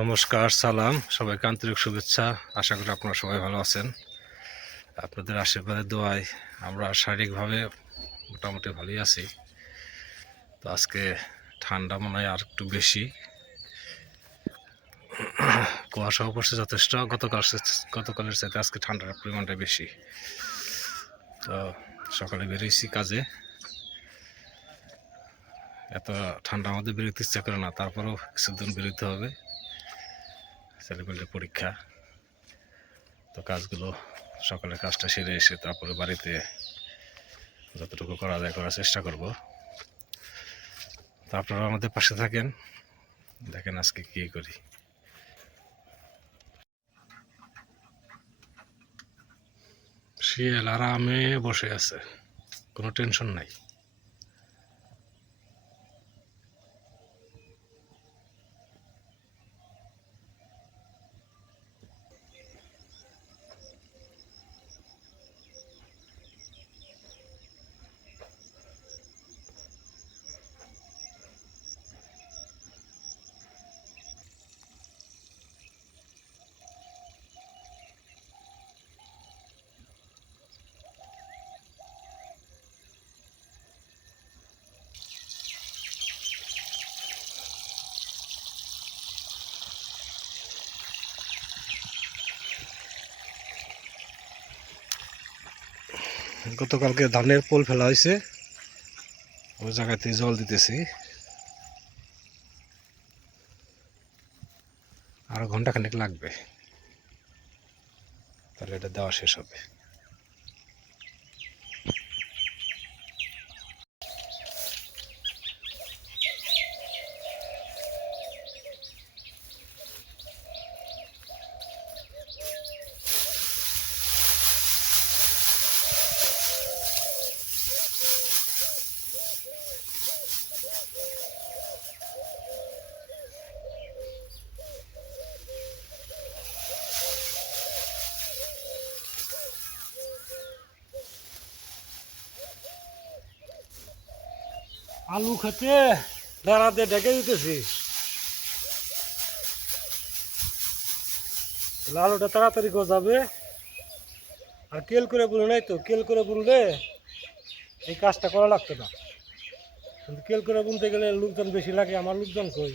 নমস্কার, সালাম, সবাইকে আন্তরিক শুভেচ্ছা। আশা করি আপনারা সবাই ভালো আছেন। আপনাদের আশীর্বাদের দোয়ায় আমরা শারীরিকভাবে মোটামুটি ভালোই আছি। তো আজকে ঠান্ডা মনে হয় আর একটু বেশি। কুয়াশাও পড়ছে যথেষ্ট। গতকাল গতকালের সাথে আজকে ঠান্ডার পরিমাণটা বেশি। তো সকালে বেরিয়েছি কাজে। এত ঠান্ডা আমাদের বেরোতে ইচ্ছা করে না। তারপরেও কিছুদিন বেরোতে হবে। ছেলেপেলের পরীক্ষা। তো কাজগুলো সকালে কাজটা সেরে এসে তারপরে বাড়িতে যতটুকু করা যায় করার চেষ্টা করব। তো আপনারা আমাদের পাশে থাকেন। দেখেন আজকে কী করি। শিয়াল আরামে বসে আছে, কোনো টেনশন নাই। গতকালকে ধানের পোল ফেলা হয়েছে। ওই জায়গাতে জল দিতেছি। আরও ঘণ্টা খানেক লাগবে। তাহলে এটা দেওয়া শেষ হবে। আলু খেতে বেড়াতে ডেকে দিতেছি। আলুটা তাড়াতাড়ি গজাবে। আর কেল করে বুনে নাই তো, কেল করে বুনলে এই কাজটা করা লাগতো না। কিন্তু কেল করে বলতে গেলে লোকজন বেশি লাগে, আমার লোকজন কই?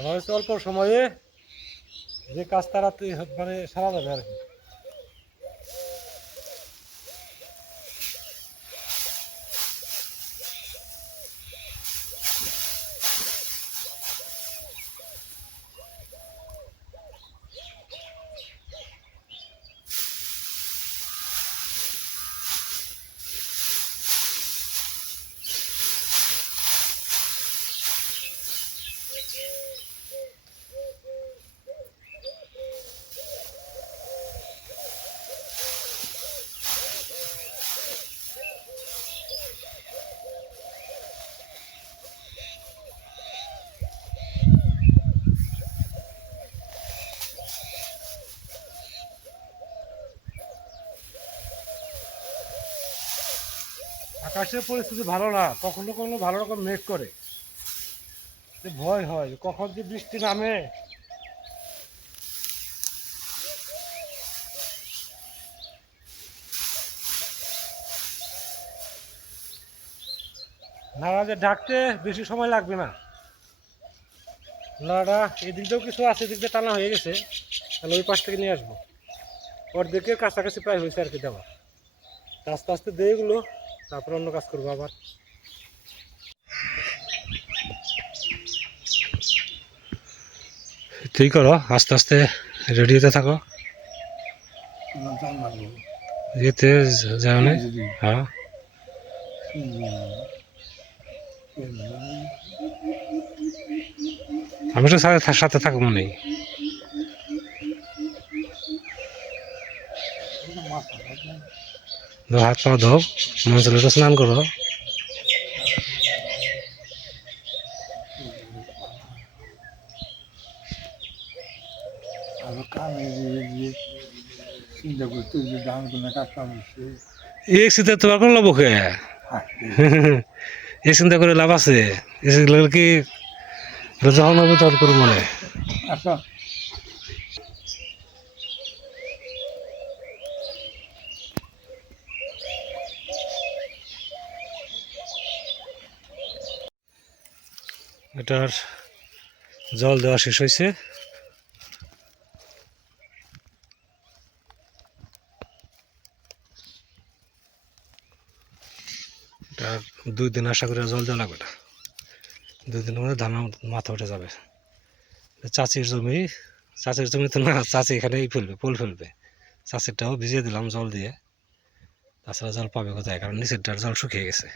আমার হচ্ছে অল্প সময়ে যে কাজ তারা মানে সারা যাবে আর কি। আকাশের পরিস্থিতি ভালো না, কখনো কখনো ভালো রকম মেঘ করে। ভয় হয় কখন যে বৃষ্টি নামে। নাড়াতে ঢাকতে বেশি সময় লাগবে না। নাড়া এদিক দিয়েও কিছু আছে এদিক দিয়ে টানা হয়ে গেছে। তাহলে ওই পাশ থেকে নিয়ে আসব। অর্ধেকের কাছাকাছি প্রায় হয়েছে আর কি দেওয়া। আস্তে আস্তে দিয়ে এগুলো তারপর অন্য কাজ করব আবার। তুই করো, আস্তে আস্তে রেডি হতে থাকো। যেতে যাও হ্যাঁ। আমি তো সাথে থাকব নেই হাত পা ধোক মন চলে স্নান করো। এক চিন্তা তোমার কোন লাভ কে এক চিন্তা করে লাভ আছে। কি যখন হবে তখন মনে আচ্ছা। এটার জল দেওয়া শেষ হয়েছে। এটা দুই দিন আশা করে জল দেওয়া লাগবে দুই দিনের মধ্যে ধান মাথা উঠে যাবে। চাচির জমি। চাচির জমি তো না চাচি এখানেই ফেলবে পোল ফেলবে। চাচিরটাও ভিজিয়ে দিলাম জল দিয়ে। তাছাড়া জল পাবে কোথায়? কারণ নিচেরটার জল শুকিয়ে গেছে।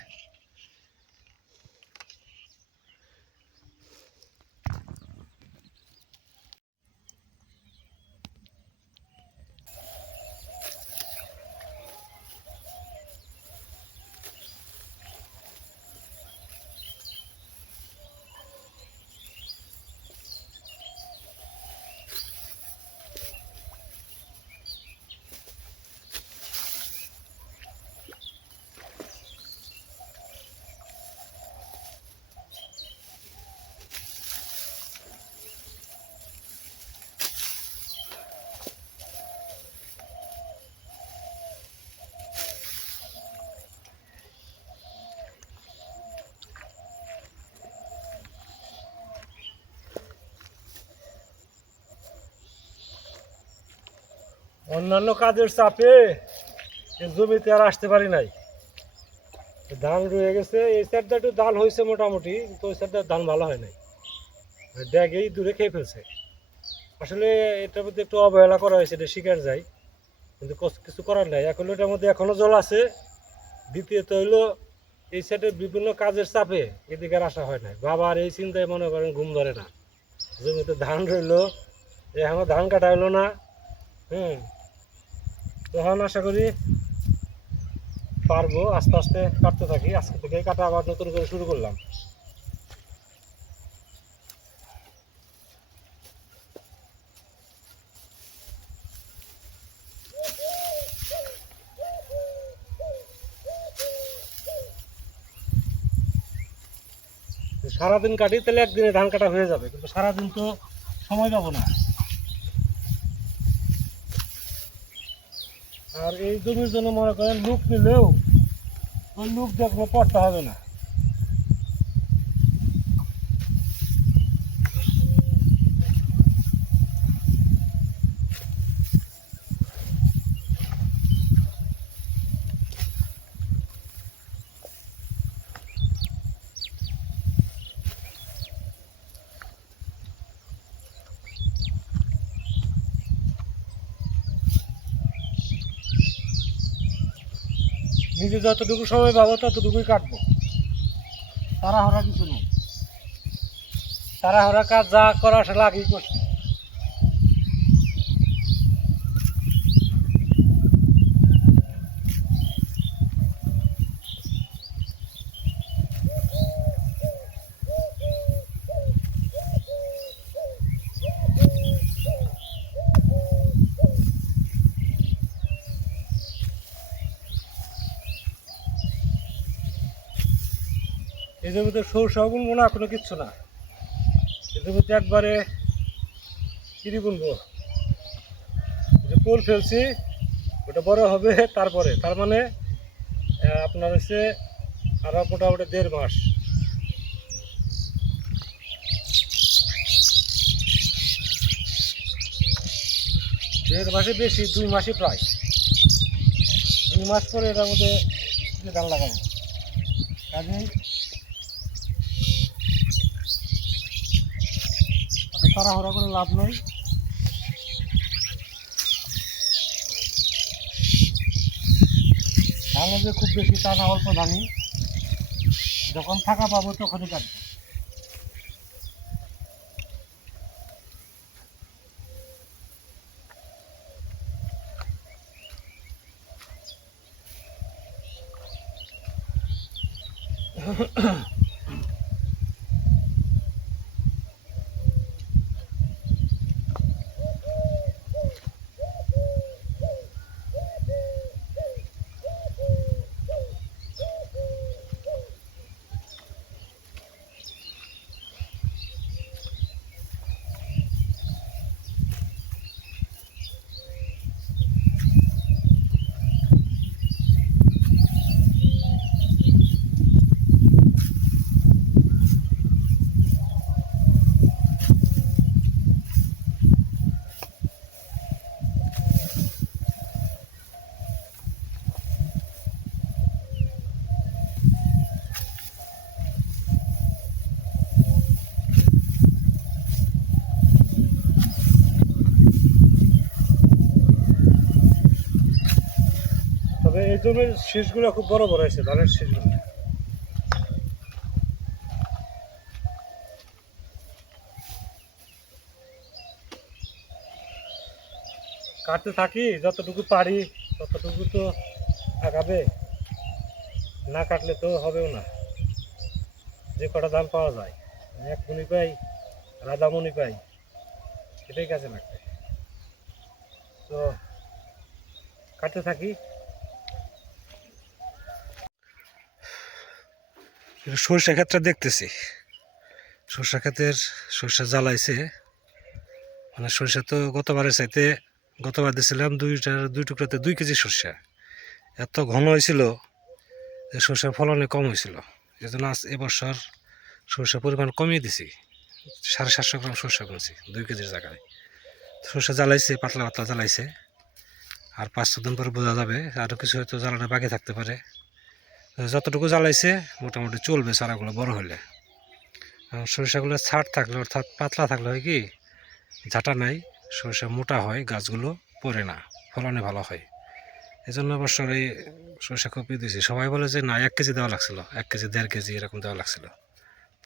অন্যান্য কাজের চাপে জমিতে আর আসতে পারি নাই। ধান রয়ে গেছে, এই সাইডটা একটু ধান হয়েছে মোটামুটি, কিন্তু ওই সাইডটা ধান ভালো হয় নাই। ড্যাগেই দূরে খেয়ে ফেলছে। আসলে এটার মধ্যে একটু অবহেলা করা হয়েছে, এটা শিকার যায় কিন্তু কিছু করার নাই। এখন এটার মধ্যে এখনও জল আছে। দ্বিতীয়ত হইল, এই সাইডে বিভিন্ন কাজের চাপে এদিকে আসা হয় না বাবার এই চিন্তায় মনে করেন ঘুম ধরে না। জমিতে ধান রইল এখনও ধান কাটা হইল না। হুম। তখন আশা করি পারব, আস্তে আস্তে কাটতে থাকি। আজকে থেকে কাটা আবার নতুন করে শুরু করলাম। সারাদিন কাটি, তাহলে একদিনে ধান কাটা হয়ে যাবে, কিন্তু সারাদিন তো সময় পাবো না। এই জমির জন্য মনে করেন লুক নিলেও ওই লুক দেখলে পড়তে হবে না। নিজে যতটুকু সময় পাবো, ততটুকুই কাটবো। তারা হরা কিছু নেই। তারা হরা কাজ যা করা সে আগেই করছি। এই জমিতে সরষে বুনবো না কোনো কিচ্ছু না। এই জমিতে একবারে কিরি বুনবো যে পোল ফেলছি, ওটা বড় হবে তারপরে। তার মানে আপনার হচ্ছে আরও মোটামুটি দেড় মাস। দেড় মাসে বেশি, দুই মাসে প্রায়। দুই মাস পরে এটার মধ্যে ধান লাগাবো। কাজেই তাড়াহুড়া করে লাভ নেই ধানে যে খুব বেশি তা না অল্প ধানি যখন থাকা পাবো তখনই কাটবে Ahem. জমির শীষগুলো খুব বড় বড় হয়েছে, ধানের শীষগুলো। কাটতে থাকি, যতটুকু পারি, ততটুকু তো আগাবে। না কাটলে তো হবেও না। যে কটা ধান পাওয়া যায় এক মনি পাই, রাধা মনি পাই, এটাই কাছে লাগবে। তো, কাটতে থাকি। সরষা ক্ষেত্রে দেখতেছি। সরষা ক্ষেতের সরষা জ্বালাইছে। মানে সরষা তো গতবারের চাইতে গতবার দিয়েছিলাম দুইটার দুই টুকরাতে দুই কেজি সরষা। এত ঘন হয়েছিল যে সরষার ফলনে কম হয়েছিল। এই জন্য আজ এবছর সরষার পরিমাণ কমিয়ে দিছি। সাড়ে সাতশো গ্রাম সরষা করেছি দুই কেজির জায়গায়। সরষা জ্বালাইছে, পাতলা পাতলা জ্বালাইছে। আর পাঁচ দিন পরে বোঝা যাবে আরও কিছু হয়তো জ্বালানো বাকি থাকতে পারে। যতটুকু জ্বালাইছে, মোটামুটি চলবে চারাগুলো বড় হলে। সরিষাগুলো ছাট থাকলে, অর্থাৎ পাতলা থাকলে হয় কি, ঝাঁটা নাই, সরিষা মোটা হয়, গাছগুলো পড়ে না, ফলনে ভালো হয়। এই জন্য অবসর এই সরিষা কপি দিয়েছি সবাই বলে যে, না, এক কেজি দেওয়া লাগছিল, এক কেজি, দেড় কেজি এরকম দেওয়া লাগছিল।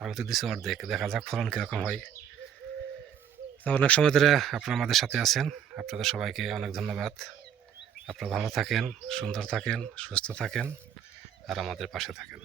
আমি তো দিছি অর্ধেক, দেখা যাক ফলন কীরকম হয়। তো অনেক সময় ধরে আপনারা আমাদের সাথে আছেন, আপনাদের সবাইকে অনেক ধন্যবাদ। আপনারা ভালো থাকেন, সুন্দর থাকেন, সুস্থ থাকেন। আর আমাদের পাশে থাকেন।